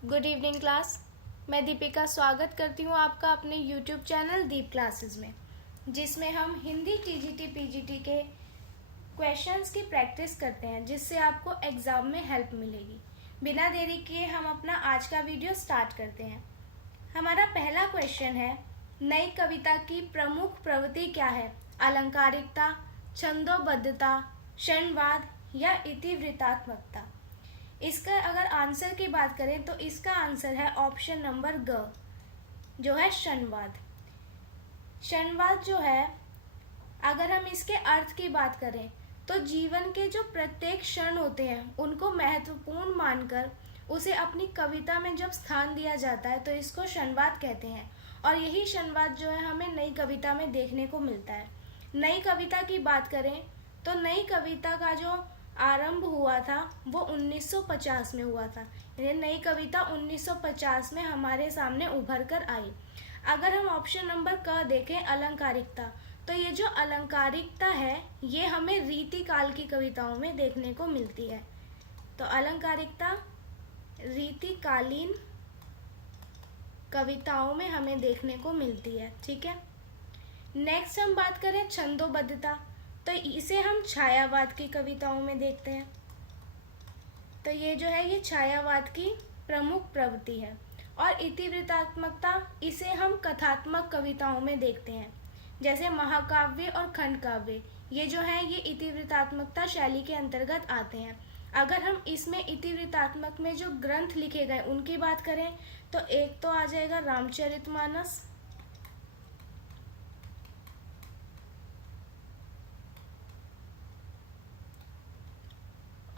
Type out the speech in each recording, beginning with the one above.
Good evening class. मैं दीपिका स्वागत करती हूँ आपका अपने यूट्यूब चैनल दीप क्लासेस में, जिसमें हम हिंदी टीजीटी पीजीटी के क्वेश्चंस की प्रैक्टिस करते हैं, जिससे आपको एग्ज़ाम में हेल्प मिलेगी। बिना देरी किए हम अपना आज का वीडियो स्टार्ट करते हैं। हमारा पहला क्वेश्चन है, नई कविता की प्रमुख प्रवृत्ति क्या है? अलंकारिकता, छंदोबद्धता, क्षणवाद या इतिवृत्तात्मकता। इसका अगर आंसर की बात करें तो इसका आंसर है ऑप्शन नंबर ग, जो है क्षणवाद। क्षणवाद जो है, अगर हम इसके अर्थ की बात करें तो जीवन के जो प्रत्येक क्षण होते हैं उनको महत्वपूर्ण मानकर उसे अपनी कविता में जब स्थान दिया जाता है तो इसको क्षणवाद कहते हैं। और यही क्षणवाद जो है हमें नई कविता में देखने को मिलता है। नई कविता की बात करें तो नई कविता का जो आरंभ हुआ था वो 1950 में हुआ था। ये नई कविता 1950 में हमारे सामने उभर कर आई। अगर हम ऑप्शन नंबर क देखें, अलंकारिकता, तो ये जो अलंकारिकता है ये हमें रीतिकाल की कविताओं में देखने को मिलती है। तो अलंकारिकता रीतिकालीन कविताओं में हमें देखने को मिलती है। ठीक है, नेक्स्ट हम बात करें छंदोबद्धता, तो इसे हम छायावाद की कविताओं में देखते हैं। तो ये जो है ये छायावाद की प्रमुख प्रवृत्ति है। और इतिवृत्तात्मकता, इसे हम कथात्मक कविताओं में देखते हैं, जैसे महाकाव्य और खंड काव्य। ये जो है ये इतिवृत्तात्मकता शैली के अंतर्गत आते हैं। अगर हम इसमें इतिवृत्तात्मक में जो ग्रंथ लिखे गए उनकी बात करें तो एक तो आ जाएगा रामचरितमानस,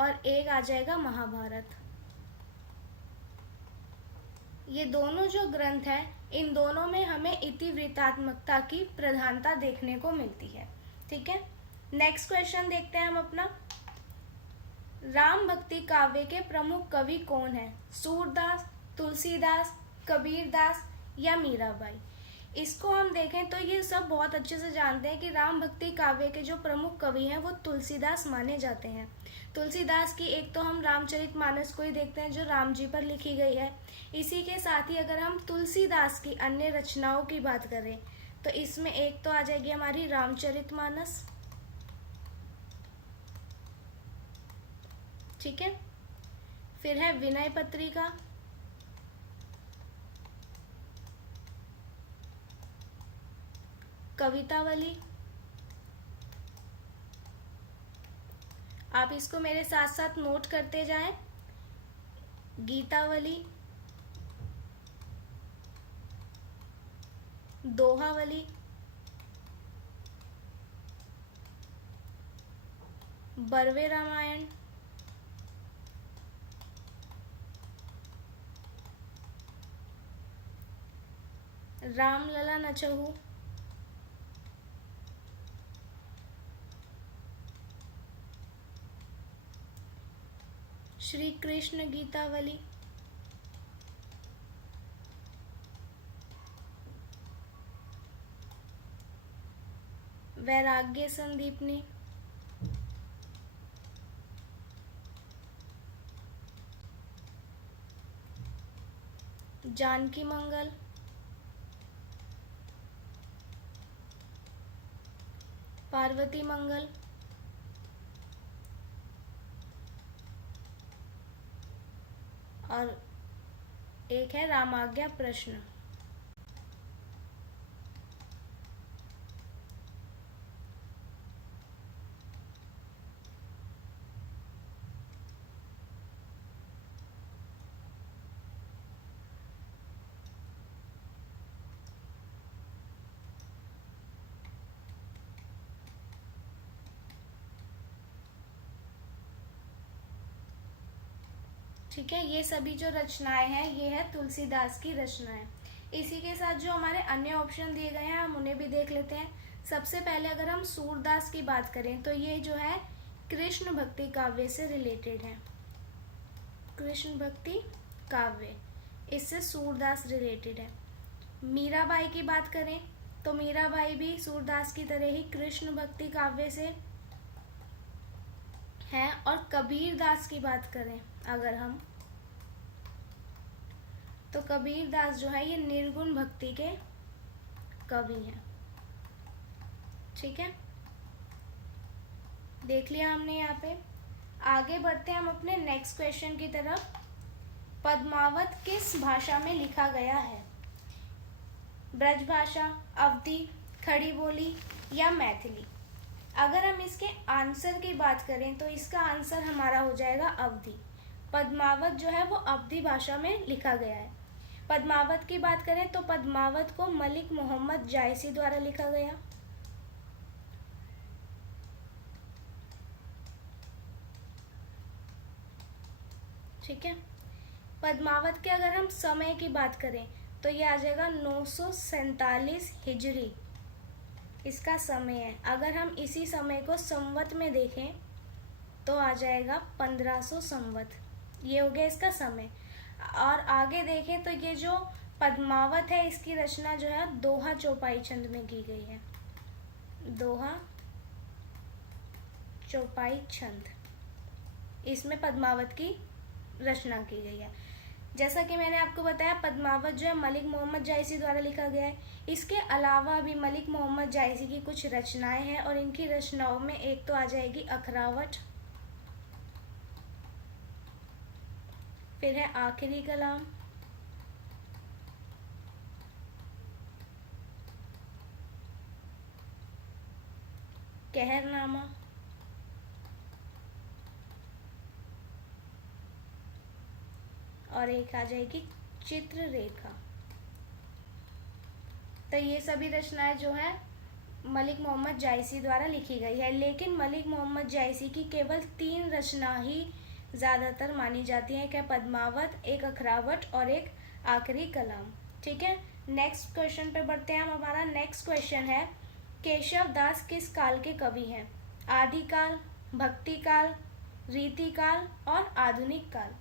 और एक आ जाएगा महाभारत। ये दोनों जो ग्रंथ हैं, इन दोनों में हमें इतिवृत्तात्मकता की प्रधानता देखने को मिलती है। ठीक है, नेक्स्ट क्वेश्चन देखते हैं हम अपना। राम भक्ति काव्य के प्रमुख कवि कौन है? सूरदास, तुलसीदास, कबीरदास या मीराबाई। इसको हम देखें तो ये सब बहुत अच्छे से जानते हैं कि राम भक्ति काव्य के जो प्रमुख कवि हैं वो तुलसीदास माने जाते हैं। तुलसीदास की एक तो हम रामचरितमानस को ही देखते हैं जो राम जी पर लिखी गई है। इसी के साथ ही अगर हम तुलसीदास की अन्य रचनाओं की बात करें तो इसमें एक तो आ जाएगी हमारी रामचरितमानस। ठीक है, फिर है विनय पत्रिका, कवितावली, आप इसको मेरे साथ साथ नोट करते जाएं, गीतावली, दोहावली, बरवे रामायण, रामलला नचहु, श्री कृष्ण गीतावली, वैराग्य संदीपनी, जानकी मंगल, पार्वती मंगल, और एक है रामाज्ञा प्रश्न। ठीक है, ये सभी जो रचनाएं हैं ये है तुलसीदास की रचनाएं। इसी के साथ जो हमारे अन्य ऑप्शन दिए गए हैं हम उन्हें भी देख लेते हैं। सबसे पहले अगर हम सूरदास की बात करें तो ये जो है कृष्ण भक्ति काव्य से रिलेटेड है। कृष्ण भक्ति काव्य, इससे सूरदास रिलेटेड है। मीराबाई की बात करें तो मीराबाई भी सूरदास की तरह ही कृष्ण भक्ति काव्य से हैं। और कबीर दास की बात करें अगर हम, तो कबीर दास जो है ये निर्गुण भक्ति के कवि हैं। ठीक है, देख लिया हमने यहाँ पे। आगे बढ़ते हैं हम अपने नेक्स्ट क्वेश्चन की तरफ। पद्मावत किस भाषा में लिखा गया है? ब्रज भाषा, अवधी, खड़ी बोली या मैथिली? अगर हम इसके आंसर की बात करें तो इसका आंसर हमारा हो जाएगा अवधी। पद्मावत जो है वो अवधी भाषा में लिखा गया है। पद्मावत की बात करें तो पद्मावत को मलिक मोहम्मद जायसी द्वारा लिखा गया। ठीक है, पद्मावत के अगर हम समय की बात करें तो ये आ जाएगा 947 हिजरी इसका समय है। अगर हम इसी समय को संवत में देखें तो आ जाएगा 1500 संवत। ये हो गया इसका समय। और आगे देखें तो ये जो पद्मावत है इसकी रचना जो है दोहा चौपाई छंद में की गई है। दोहा चौपाई छंद, इसमें पद्मावत की रचना की गई है। जैसा कि मैंने आपको बताया पद्मावत जो है मलिक मोहम्मद जायसी द्वारा लिखा गया है। इसके अलावा भी मलिक मोहम्मद जायसी की कुछ रचनाएं हैं और इनकी रचनाओं में एक तो आ जाएगी अखरावट, फिर है आखिरी कलाम, कहरनामा और एक आ जाएगी चित्ररेखा। तो ये सभी रचनाएं जो है मलिक मोहम्मद जायसी द्वारा लिखी गई है। लेकिन मलिक मोहम्मद जायसी की केवल 3 रचना ही ज़्यादातर मानी जाती हैं, क्या? पद्मावत, एक अखरावट और एक आखिरी कलाम। ठीक है, नेक्स्ट क्वेश्चन पे बढ़ते हैं हम। हमारा नेक्स्ट क्वेश्चन है केशव दास किस काल के कवि हैं? आदिकाल, भक्ति काल, रीति काल और आधुनिक काल।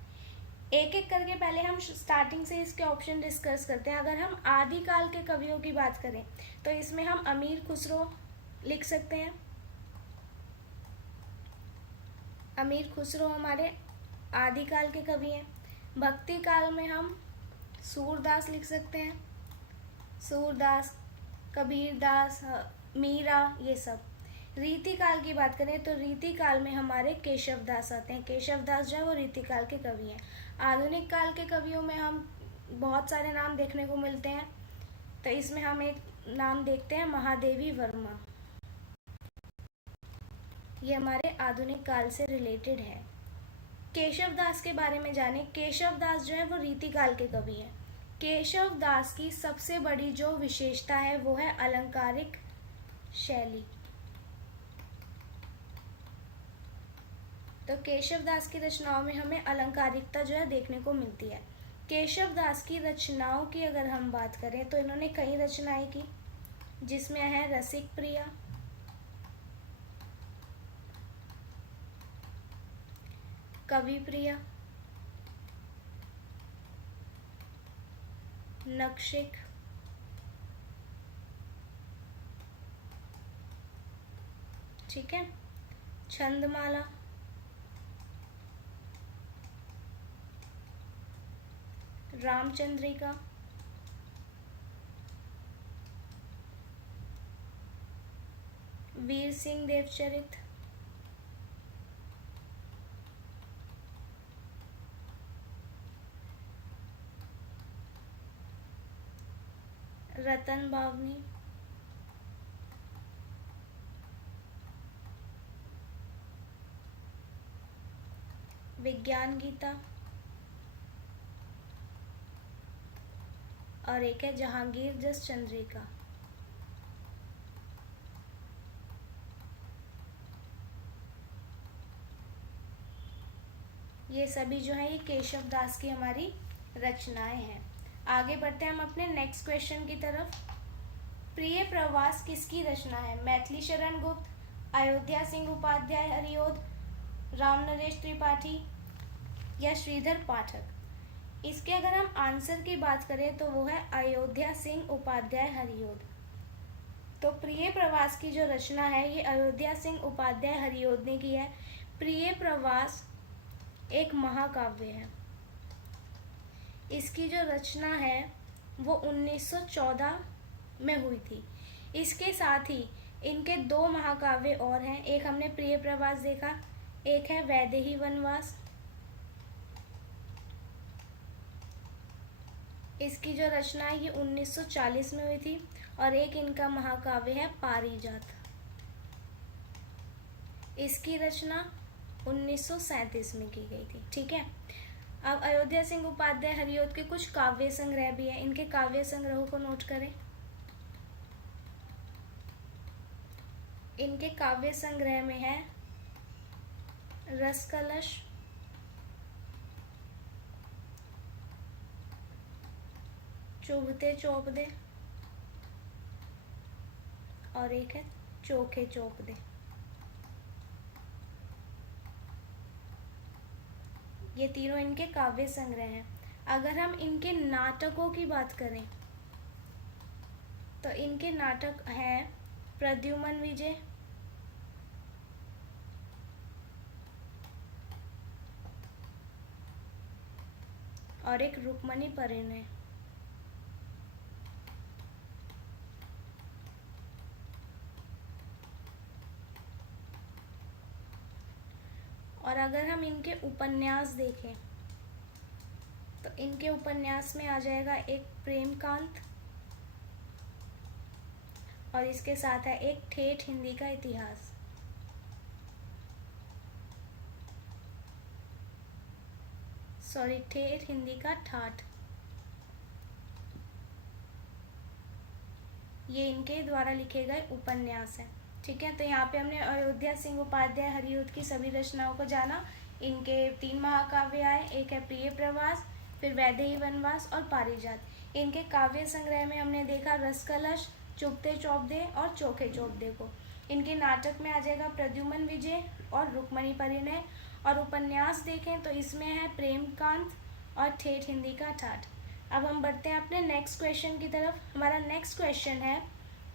एक एक करके पहले हम स्टार्टिंग से इसके ऑप्शन डिस्कस करते हैं। अगर हम आदिकाल के कवियों की बात करें तो इसमें हम अमीर खुसरो लिख सकते हैं। अमीर खुसरो हमारे आदिकाल के कवि हैं। भक्ति काल में हम सूरदास लिख सकते हैं, सूरदास, कबीरदास, मीरा, ये सब। रीति काल की बात करें तो रीति काल में हमारे केशव दास आते हैं। केशव दास जो है वो रीति काल के कवि हैं। आधुनिक काल के कवियों में हम बहुत सारे नाम देखने को मिलते हैं, तो इसमें हम एक नाम देखते हैं महादेवी वर्मा। ये हमारे आधुनिक काल से रिलेटेड है। केशव दास के बारे में जाने। केशव दास जो है वो रीति काल के कवि हैं। केशव दास की सबसे बड़ी जो विशेषता है वो है अलंकारिक शैली। तो केशव दास की रचनाओं में हमें अलंकारिकता जो है देखने को मिलती है। केशव दास की रचनाओं की अगर हम बात करें तो इन्होंने कई रचनाएं की, जिसमें है रसिक प्रिया, कवि प्रिया, नक्शिक, ठीक है, छंदमाला, रामचंद्रिका, वीर सिंह देवचरित, रतन बावनी, विज्ञान गीता और एक है जहांगीर जस चंद्रिका। ये सभी जो है ये केशव दास की हमारी रचनाएं हैं। आगे बढ़ते हैं हम अपने नेक्स्ट क्वेश्चन की तरफ। प्रिय प्रवास किसकी रचना है? मैथिली शरण गुप्त, अयोध्या सिंह उपाध्याय हरिओद, राम नरेश त्रिपाठी या श्रीधर पाठक। इसके अगर हम आंसर की बात करें तो वो है अयोध्या सिंह उपाध्याय हरिओद। तो प्रिय प्रवास की जो रचना है ये अयोध्या सिंह उपाध्याय हरिओद ने की है। प्रिय प्रवास एक महाकाव्य है। इसकी जो रचना है वो 1914 में हुई थी। इसके साथ ही इनके 2 महाकाव्य और हैं। एक हमने प्रिय प्रवास देखा, एक है वैदेही वनवास। इसकी जो रचना है ये 1940 में हुई थी। और एक इनका महाकाव्य है पारिजात। इसकी रचना 1937 में की गई थी। ठीक है। अब अयोध्या सिंह उपाध्याय हरिऔध के कुछ काव्य संग्रह भी हैं। इनके काव्य संग्रहों को नोट करें। इनके काव्य संग्रह में है रस कलश, चुभते चौपदे और एक है चोखे चौपदे। ये तीनों इनके काव्य संग्रह हैं। अगर हम इनके नाटकों की बात करें तो इनके नाटक हैं प्रद्युमन विजय, और एक रुक्मणी परिणय। और अगर हम इनके उपन्यास देखें तो इनके उपन्यास में आ जाएगा एक प्रेमकांत, और इसके साथ है एक ठेठ हिंदी का इतिहास। ठेठ हिंदी का ठाठ। ये इनके द्वारा लिखे गए उपन्यास हैं। ठीक है। तो यहाँ पे हमने अयोध्या सिंह उपाध्याय हरिऔध की सभी रचनाओं को जाना। इनके 3 महाकाव्य आए, एक है प्रिय प्रवास, फिर वैदेही वनवास और पारिजात। इनके काव्य संग्रह में हमने देखा रस कलश, चुभते चौपदे और चोखे चौपदे को। इनके नाटक में आ जाएगा प्रद्युमन विजय और रुक्मणी परिणय। और उपन्यास देखें तो इसमें है प्रेमकांत और ठेठ हिंदी का ठाठ। अब हम बढ़ते हैं अपने नेक्स्ट क्वेश्चन की तरफ। हमारा नेक्स्ट क्वेश्चन है,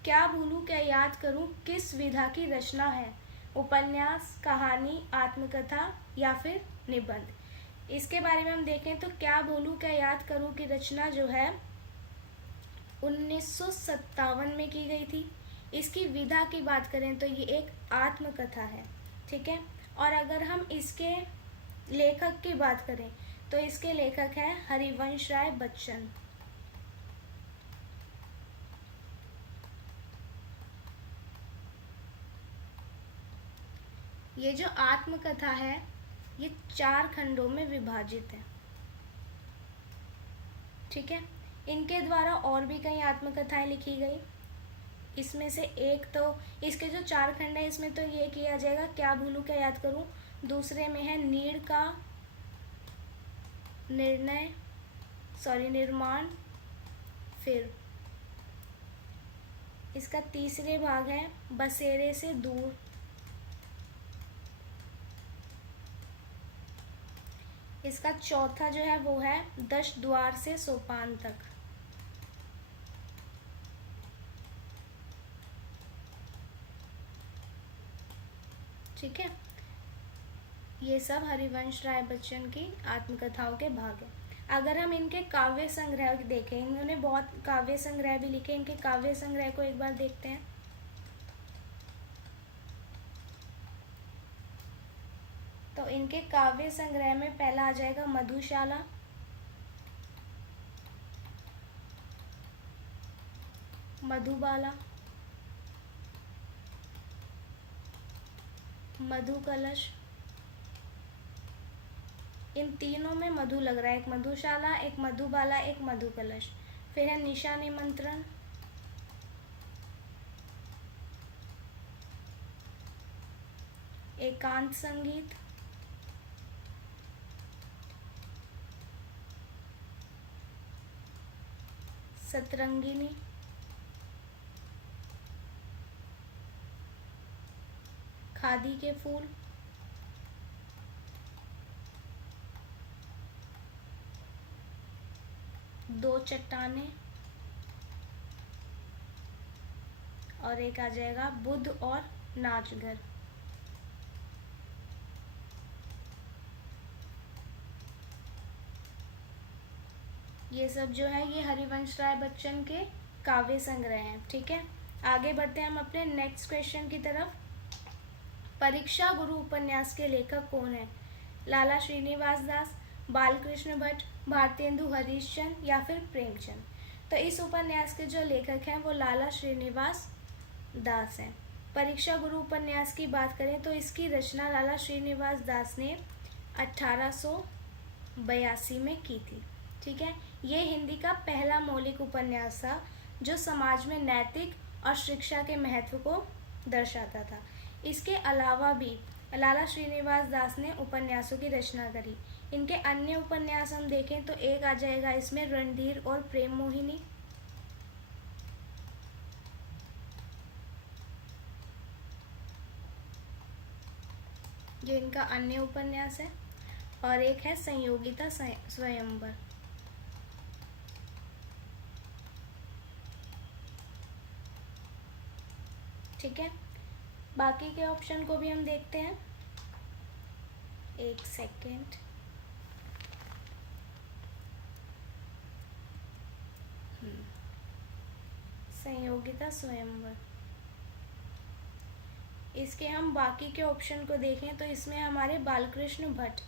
क्या भूलूं क्या याद करूं किस विधा की रचना है? उपन्यास, कहानी, आत्मकथा या फिर निबंध। इसके बारे में हम देखें तो क्या भूलूं क्या याद करूं की रचना जो है 1957 में की गई थी। इसकी विधा की बात करें तो ये एक आत्मकथा है। ठीक है। और अगर हम इसके लेखक की बात करें तो इसके लेखक हैं हरिवंश राय बच्चन। ये जो आत्मकथा है ये 4 खंडों में विभाजित है। ठीक है। इनके द्वारा और भी कई आत्मकथाएं लिखी गई। इसमें से एक तो इसके जो 4 खंड है इसमें तो ये किया जाएगा क्या भूलूं क्या याद करूं। दूसरे में है नीड़ का निर्माण। फिर इसका तीसरे भाग है बसेरे से दूर। इसका चौथा जो है वो है 10 द्वार से सोपान तक। ठीक है। ये सब हरिवंश राय बच्चन की आत्मकथाओं के भाग हैं। अगर हम इनके काव्य संग्रह देखें, इन्होंने बहुत काव्य संग्रह भी लिखे। इनके काव्य संग्रह को एक बार देखते हैं। तो इनके काव्य संग्रह में पहला आ जाएगा मधुशाला, मधुबाला, मधुकलश। इन तीनों में मधु लग रहा है। एक मधुशाला, एक मधुबाला, एक मधुकलश। फिर है निशा निमंत्रण, एकांत संगीत, सतरंगिनी, खादी के फूल, दो चट्टानें, और एक आ जाएगा बुद्ध और नाचघर। ये सब जो है ये हरिवंश राय बच्चन के काव्य संग्रह हैं। ठीक है, आगे बढ़ते हैं हम अपने नेक्स्ट क्वेश्चन की तरफ। परीक्षा गुरु उपन्यास के लेखक कौन है? लाला श्रीनिवास दास, बालकृष्ण भट्ट, भारतेंदु हरिश्चंद्र या फिर प्रेमचंद? तो इस उपन्यास के जो लेखक हैं वो लाला श्रीनिवास दास हैं। परीक्षा गुरु उपन्यास की बात करें तो इसकी रचना लाला श्रीनिवास दास ने 1882 में की थी। ठीक है, ये हिंदी का पहला मौलिक उपन्यास था जो समाज में नैतिक और शिक्षा के महत्व को दर्शाता था। इसके अलावा भी लाला श्रीनिवास दास ने उपन्यासों की रचना करी। इनके अन्य उपन्यास हम देखें तो एक आ जाएगा इसमें रणधीर और प्रेम मोहिनी, ये इनका अन्य उपन्यास है, और एक है संयोगिता स्वयंवर। ठीक है, बाकी के ऑप्शन को भी हम देखते हैं। एक सेकेंड। संयोगिता स्वयंवर, इसके हम बाकी के ऑप्शन को देखें तो इसमें हमारे बालकृष्ण भट्ट,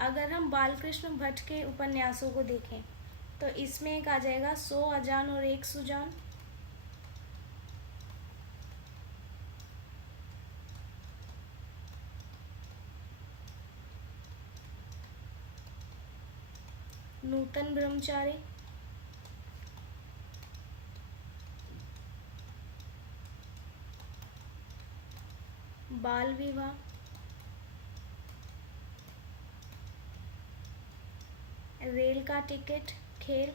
अगर हम बालकृष्ण भट्ट के उपन्यासों को देखें तो इसमें एक आ जाएगा 100 अजान और एक सुजान, नूतन ब्रह्मचारी, बाल विवाह, रेल का टिकट खेल,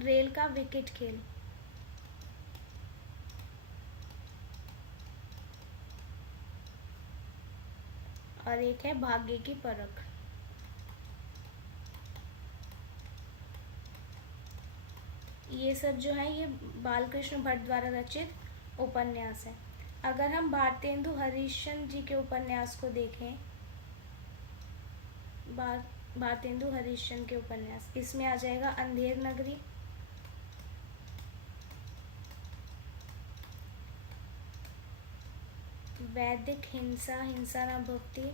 रेल का विकेट खेल, और एक है भाग्य की परख। ये सब जो है ये बालकृष्ण भट्ट द्वारा रचित उपन्यास है। अगर हम भारतेंदु हरिश्चंद्र जी के उपन्यास को देखें, भारतेंदु हरिश्चंद्र के उपन्यास, इसमें आ जाएगा अंधेर नगरी, वैदिक हिंसा, हिंसा न भक्ति,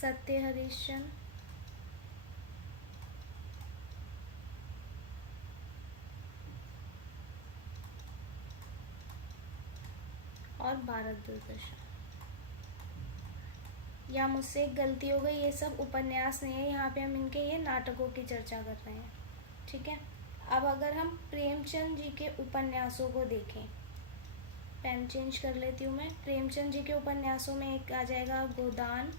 सत्य हरिश्चंद्र, और भारत दूरदर्शन। या मुझसे एक गलती हो गई, ये सब उपन्यास नहीं है, यहाँ पे हम इनके ये नाटकों की चर्चा कर रहे हैं। ठीक है, अब अगर हम प्रेमचंद जी के उपन्यासों को देखें, पेन चेंज कर लेती हूँ मैं। प्रेमचंद जी के उपन्यासों में एक आ जाएगा गोदान।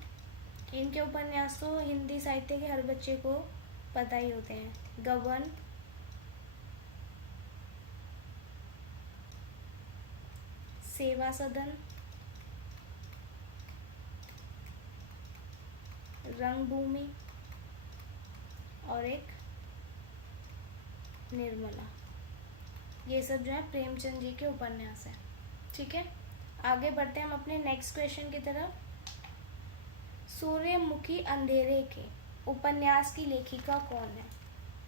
इनके उपन्यास तो हिंदी साहित्य के हर बच्चे को पता ही होते हैं। गबन, सेवा सदन, रंगभूमि, और एक निर्मला। ये सब जो है प्रेमचंद जी के उपन्यास हैं। ठीक है, आगे बढ़ते हैं हम अपने नेक्स्ट क्वेश्चन की तरफ। सूर्यमुखी अंधेरे के उपन्यास की लेखिका कौन है?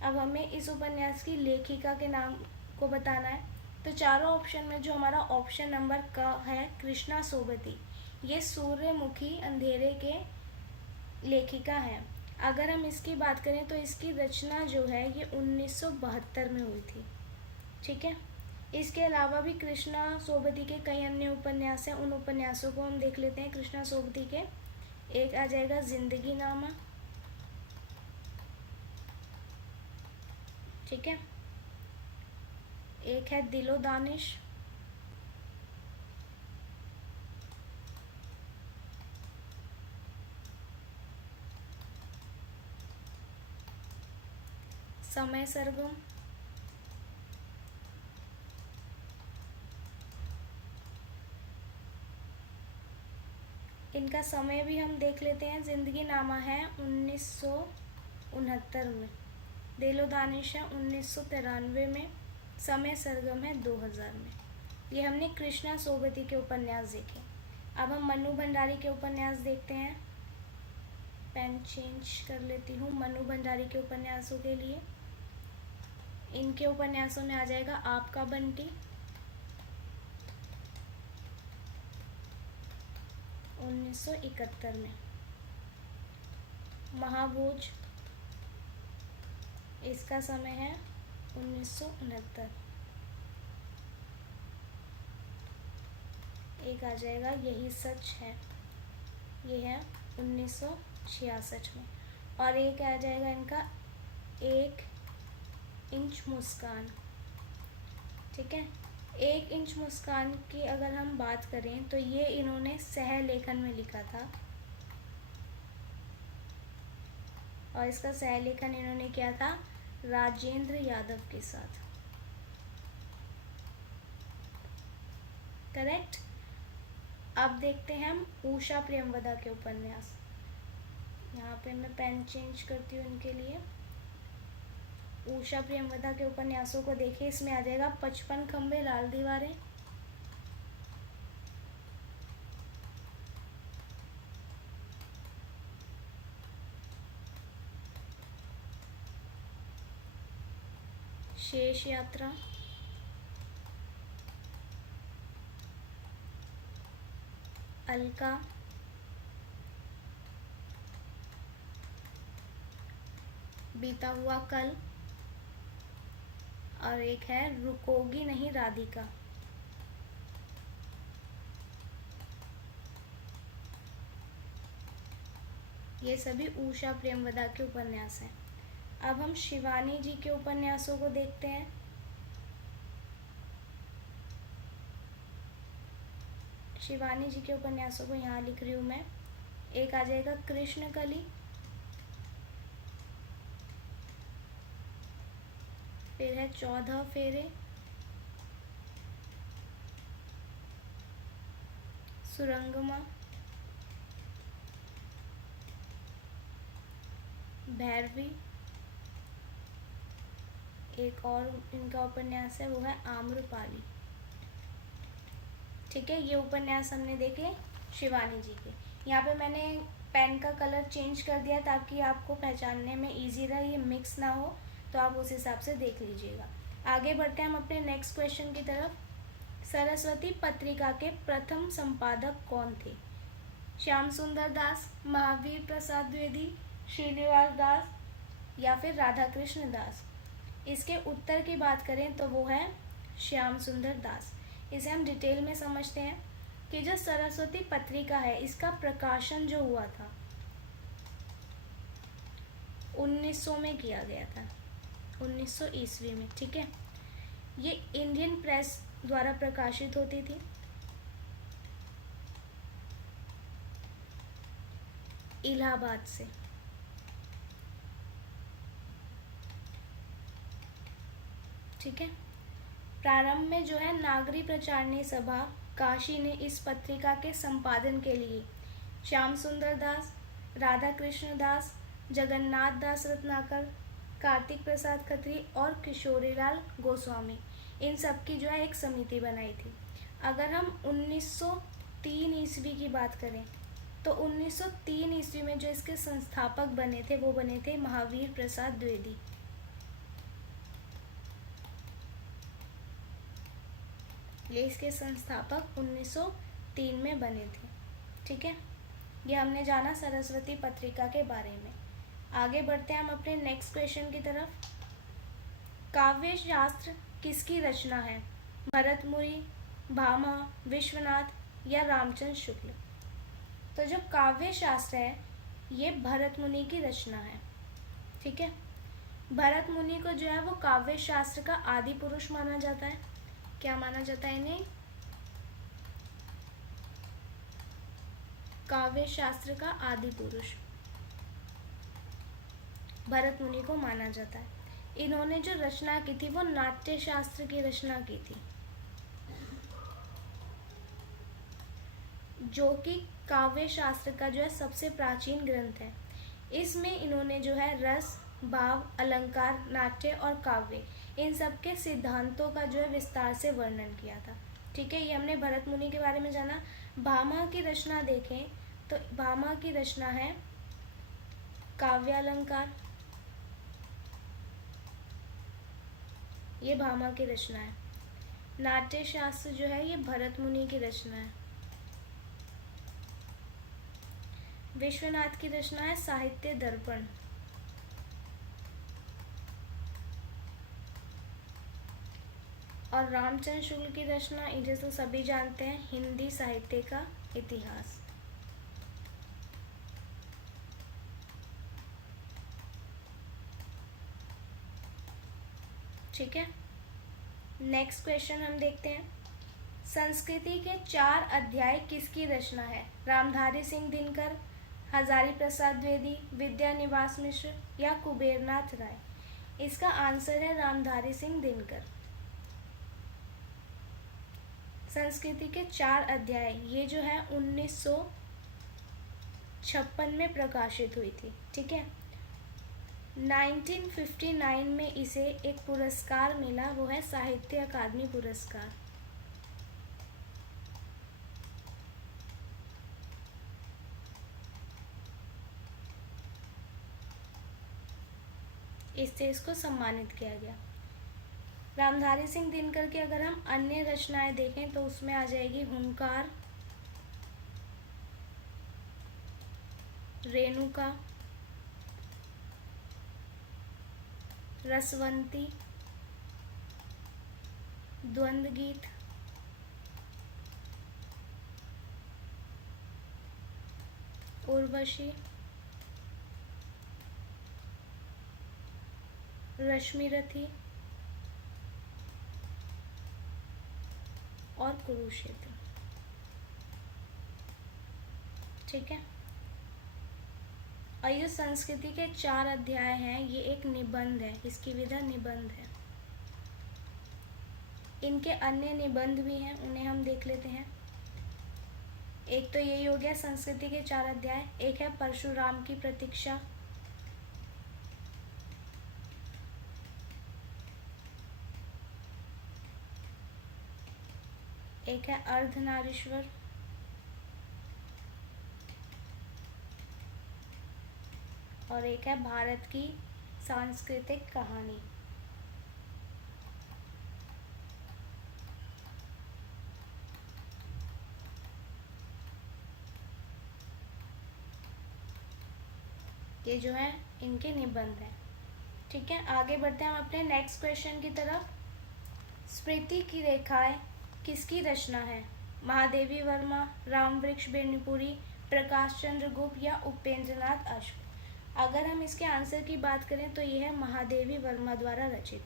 अब हमें इस उपन्यास की लेखिका के नाम को बताना है। तो चारों ऑप्शन में जो हमारा ऑप्शन नंबर का है कृष्णा सोबती, ये सूर्यमुखी अंधेरे के लेखिका है। अगर हम इसकी बात करें तो इसकी रचना जो है ये 1972 में हुई थी। ठीक है, इसके अलावा भी कृष्णा सोबती के कई अन्य उपन्यास हैं, उन उपन्यासों को हम देख लेते हैं कृष्णा सोबती के। एक आ जाएगा जिंदगी नामा, ठीक है, एक है दिलो दानिश, समय सरगम, इनका समय भी हम देख लेते हैं। जिंदगी नामा है 1969 में, दिलो दानिश है 1993 में, समय सरगम है 2000 में। ये हमने कृष्णा सोबती के उपन्यास देखे। अब हम मनु भंडारी के उपन्यास देखते हैं। पेन चेंज कर लेती हूँ मनु भंडारी के उपन्यासों के लिए। इनके उपन्यासों में आ जाएगा आपका बंटी, 1971 में। महाभोज, इसका समय है 1969। एक आ जाएगा यही सच है, ये है 1966 में। और एक आ जाएगा इनका 1 इंच मुस्कान। ठीक है, 1 इंच मुस्कान की अगर हम बात करें तो ये इन्होंने सह लेखन में लिखा था, और इसका सह लेखन इन्होंने किया था राजेंद्र यादव के साथ। करेक्ट। अब देखते हैं हम उषा प्रेमवदा के उपन्यास। यहाँ पे मैं पेन चेंज करती हूँ इनके लिए। उषा प्रेमवदा के उपन्यासों को देखिए, इसमें आ जाएगा 55 खंबे लाल दीवारें, शेष यात्रा, अलका, बीता हुआ कल, और एक है रुकोगी नहीं राधिका। ये सभी उषा प्रेमवदा के उपन्यास हैं। अब हम शिवानी जी के उपन्यासों को देखते हैं। शिवानी जी के उपन्यासों को यहाँ लिख रही हूँ मैं। एक आ जाएगा कृष्णकली, फिर है 14 फेरे, सुरंगमा, भैरवी, एक और इनका उपन्यास है वो है आम्रपाली। ठीक है, ये उपन्यास हमने देखे शिवानी जी के। यहाँ पे मैंने पेन का कलर चेंज कर दिया ताकि आपको पहचानने में इजी रहे, ये मिक्स ना हो, तो आप उस हिसाब से देख लीजिएगा। आगे बढ़ते हैं हम अपने नेक्स्ट क्वेश्चन की तरफ। सरस्वती पत्रिका के प्रथम संपादक कौन थे? श्याम सुंदर दास, महावीर प्रसाद द्विवेदी, श्रीनिवास दास या फिर राधा कृष्ण दास? इसके उत्तर की बात करें तो वो है श्याम सुंदर दास। इसे हम डिटेल में समझते हैं कि जो सरस्वती पत्रिका है इसका प्रकाशन जो हुआ था 1900 में किया गया था, 1900 ईस्वी में। ठीक है, ये इंडियन प्रेस द्वारा प्रकाशित होती थी। इलाहाबाद से। ठीक है, प्रारंभ में जो है नागरी प्रचारणी सभा काशी ने इस पत्रिका के संपादन के लिए श्याम सुंदर दास, राधा कृष्ण दास, जगन्नाथ दास रत्नाकर, कार्तिक प्रसाद खत्री और किशोरीलाल गोस्वामी, इन सब की जो है एक समिति बनाई थी। अगर हम 1903 ईस्वी की बात करें तो 1903 ईस्वी में जो इसके संस्थापक बने थे वो बने थे महावीर प्रसाद द्विवेदी। ये इसके संस्थापक 1903 में बने थे। ठीक है, ये हमने जाना सरस्वती पत्रिका के बारे में। आगे बढ़ते हैं हम अपने नेक्स्ट क्वेश्चन की तरफ। काव्य शास्त्र किसकी रचना है? भरत मुनि, भामा, विश्वनाथ या रामचंद्र शुक्ल? तो जो काव्य शास्त्र है ये भरत मुनि की रचना है। ठीक है, भरत मुनि को जो है वो काव्य शास्त्र का आदि पुरुष माना जाता है। क्या माना जाता है इन्हें? काव्य शास्त्र का आदि पुरुष भरत मुनि को माना जाता है। इन्होंने जो रचना की थी वो नाट्य शास्त्र की रचना की थी, जो कि काव्य शास्त्र का जो है सबसे प्राचीन ग्रंथ है। इसमें इन्होंने जो है रस, भाव, अलंकार, नाट्य और काव्य, इन सब के सिद्धांतों का जो है विस्तार से वर्णन किया था। ठीक है, ये हमने भरत मुनि के बारे में जाना। भामा की रचना देखें तो भामा की रचना है काव्यालंकार, ये भामा की रचना है। नाट्य शास्त्र जो है ये भरत मुनि की रचना है। विश्वनाथ की रचना है साहित्य दर्पण। और रामचंद्र शुक्ल की रचना, इसे तो सभी जानते हैं, हिंदी साहित्य का इतिहास। ठीक है, नेक्स्ट क्वेश्चन हम देखते हैं। संस्कृति के 4 अध्याय किसकी रचना है? रामधारी सिंह दिनकर, हजारी प्रसाद द्विवेदी, विद्यानिवास मिश्र या कुबेरनाथ राय? इसका आंसर है रामधारी सिंह दिनकर। संस्कृति के 4 अध्याय, ये जो है 1956 में प्रकाशित हुई थी। ठीक है, 1959 में इसे एक पुरस्कार मिला, वो है साहित्य अकादमी पुरस्कार। इससे इसको सम्मानित किया गया। रामधारी सिंह दिनकर की अगर हम अन्य रचनाएं देखें तो उसमें आ जाएगी हुंकार, रेणुका, रसवंती, द्वंद्व गीत, उर्वशी, रश्मिरथी और कुरुक्षेत्र। ठीक है, और ये संस्कृति के 4 अध्याय हैं, ये एक निबंध है, इसकी विधा निबंध है। इनके अन्य निबंध भी हैं, उन्हें हम देख लेते हैं। एक तो यही हो गया संस्कृति के 4 अध्याय। एक है परशुराम की प्रतीक्षा, एक है अर्धनारीश्वर, और एक है भारत की सांस्कृतिक कहानी। ये जो है इनके निबंध हैं। ठीक है, आगे बढ़ते हैं हम अपने नेक्स्ट क्वेश्चन की तरफ। स्मृति की रेखाएं किसकी रचना है? महादेवी वर्मा, रामवृक्ष बेनीपुरी, प्रकाश चंद्र गुप्त या उपेंद्रनाथ अश्व? अगर हम इसके आंसर की बात करें तो यह है महादेवी वर्मा द्वारा रचित।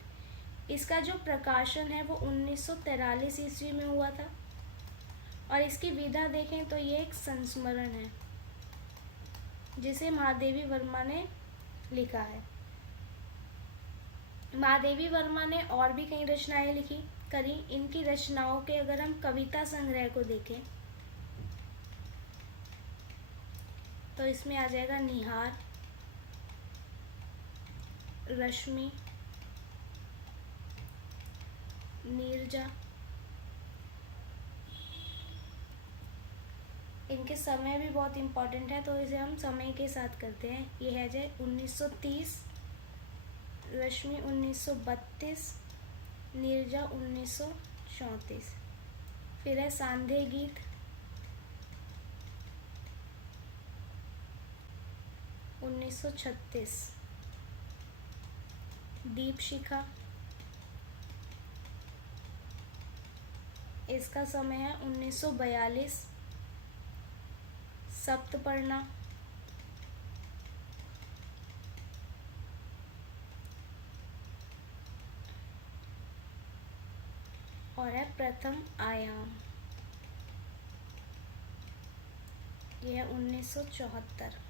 इसका जो प्रकाशन है वो 1943 ईस्वी में हुआ था। और इसकी विधा देखें तो ये एक संस्मरण है जिसे महादेवी वर्मा ने लिखा है। महादेवी वर्मा ने और भी कई रचनाएं लिखी करी। इनकी रचनाओं के अगर हम कविता संग्रह को देखें तो इसमें आ जाएगा निहार, रश्मि, नीरजा। इनके समय भी बहुत इम्पोर्टेंट है तो इसे हम समय के साथ करते हैं। ये है जाए 1930, रश्मि 1932, नीरजा 1934। फिर है सांधे गीत 1936, दीप शिखा, इसका समय है 1942, सप्तपर्णा, और है प्रथम आयाम, यह है 1974।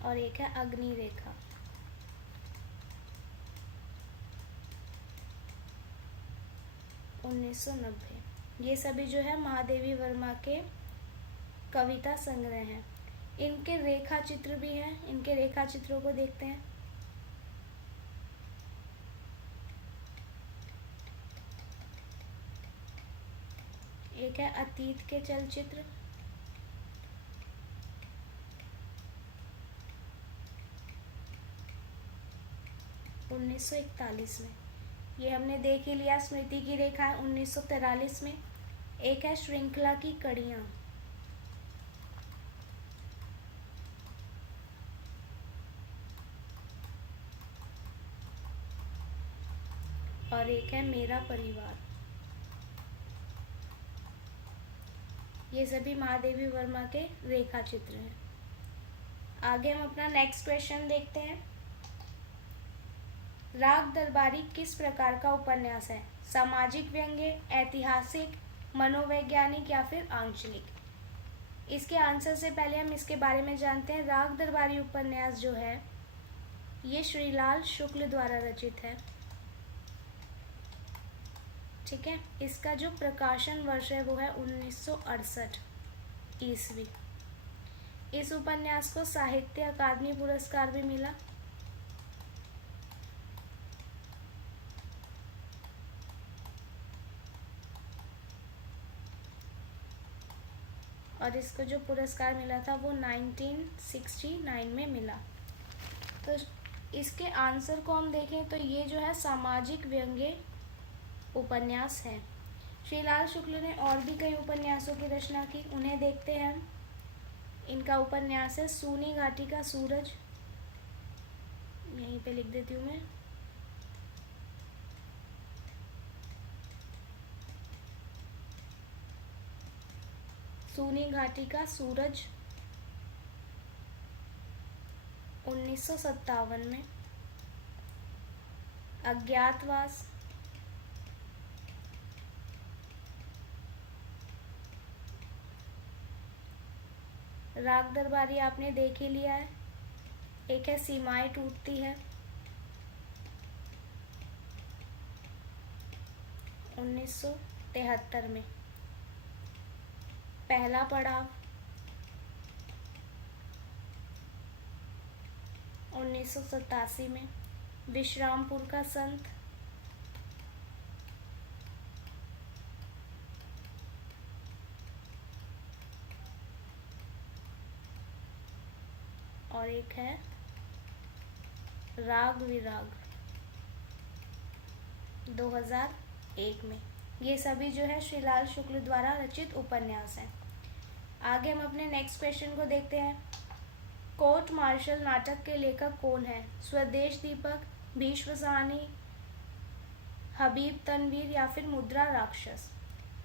और एक है अग्नि रेखा। उन्नीस सौ 1990। ये सभी जो है महादेवी वर्मा के कविता संग्रह हैं। इनके रेखा चित्र भी हैं, इनके रेखा चित्रों को देखते हैं। एक है अतीत के चलचित्र, उन्नीस सौ 41 में। ये हमने देख ही लिया। स्मृति की रेखा है 1943 में। एक है श्रृंखला की कड़ियाँ, और एक है मेरा परिवार। ये सभी महादेवी वर्मा के रेखा चित्र हैं। आगे हम अपना नेक्स्ट क्वेश्चन देखते हैं। राग दरबारी किस प्रकार का उपन्यास है? सामाजिक व्यंग्य, ऐतिहासिक, मनोवैज्ञानिक या फिर आंचलिक? इसके आंसर से पहले हम इसके बारे में जानते हैं। राग दरबारी उपन्यास जो है ये श्रीलाल शुक्ल द्वारा रचित है। ठीक है, इसका जो प्रकाशन वर्ष है वो है 1968 ईस्वी। इस उपन्यास को साहित्य अकादमी पुरस्कार भी मिला। और इसको जो पुरस्कार मिला था वो 1969 में मिला। तो इसके आंसर को हम देखें तो ये जो है सामाजिक व्यंग्य उपन्यास है। श्रीलाल शुक्ल ने और भी कई उपन्यासों की रचना की, उन्हें देखते हैं हम। इनका उपन्यास है सूनी घाटी का सूरज, यहीं पे लिख देती हूँ मैं। सूनी घाटी का सूरज 1957 में। अज्ञातवास, राग दरबारी आपने देख ही लिया है। एक है सीमाएं टूटती है 1973 में। पहला पड़ाव 1987 में। विश्रामपुर का संत 1988 और एक है राग विराग 2001 में। ये सभी जो है श्रीलाल शुक्ल द्वारा रचित उपन्यास हैं। आगे हम अपने नेक्स्ट क्वेश्चन को देखते हैं। कोर्ट मार्शल नाटक के लेखक कौन है? स्वदेश दीपक, भीष्म साहनी, हबीब तनवीर या फिर मुद्रा राक्षस?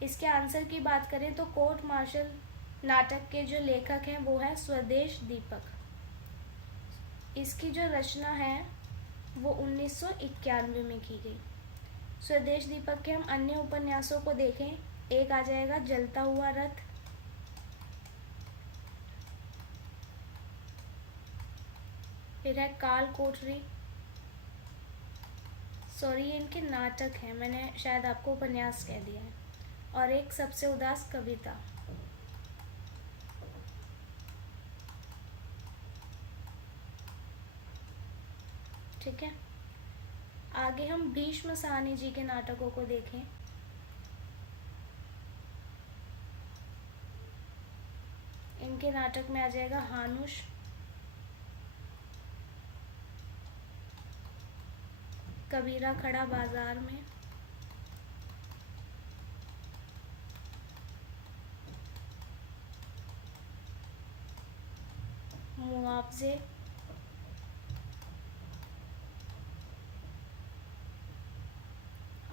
इसके आंसर की बात करें तो कोर्ट मार्शल नाटक के जो लेखक हैं वो है स्वदेश दीपक। इसकी जो रचना है वो 1991 में की गई। स्वदेश दीपक के हम अन्य उपन्यासों को देखें, एक आ जाएगा जलता हुआ रथ, फिर है काल कोठरी, सॉरी ये इनके नाटक हैं, मैंने शायद आपको उपन्यास कह दिया है, और एक सबसे उदास कविता। ठीक है, आगे हम भीष्म साहनी जी के नाटकों को देखें। इनके नाटक में आ जाएगा हानुष, कबीरा खड़ा बाजार में, मुआवजे,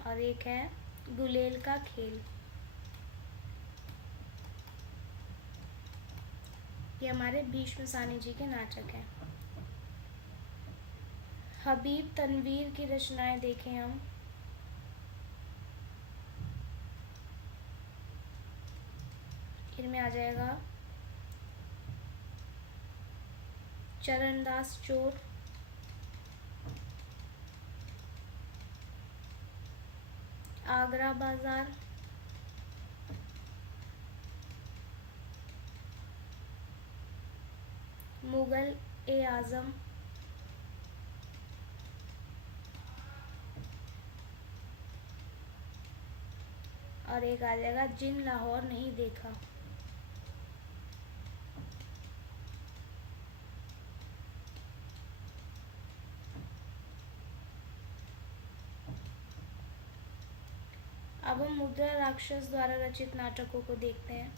और एक है गुलेल का खेल। ये हमारे भीष्म साहनी जी के नाटक हैं। हबीब तनवीर की रचनाएं देखें हम। इनमें आ जाएगा चरणदास चोर, आगरा बाजार, मुगल ए आज़म, और एक आ जाएगा जिन लाहौर नहीं देखा। अब हम मुद्रा राक्षस द्वारा रचित नाटकों को देखते हैं।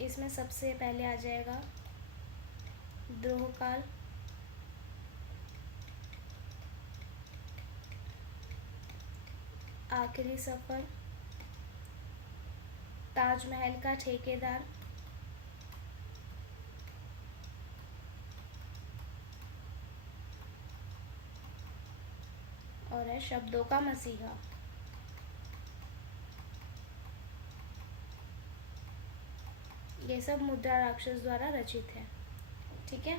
इसमें सबसे पहले आ जाएगा द्रोहकाल, आखिरी सफर, ताजमहल का ठेकेदार, और है शब्दों का मसीहा। ये सब मुद्रा राक्षस द्वारा रचित है। ठीक है,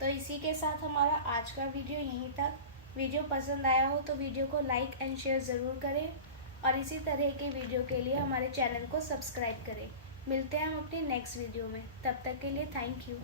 तो इसी के साथ हमारा आज का वीडियो यहीं तक। वीडियो पसंद आया हो तो वीडियो को लाइक एंड शेयर ज़रूर करें, और इसी तरह के वीडियो के लिए हमारे चैनल को सब्सक्राइब करें। मिलते हैं हम अपनी नेक्स्ट वीडियो में, तब तक के लिए थैंक यू।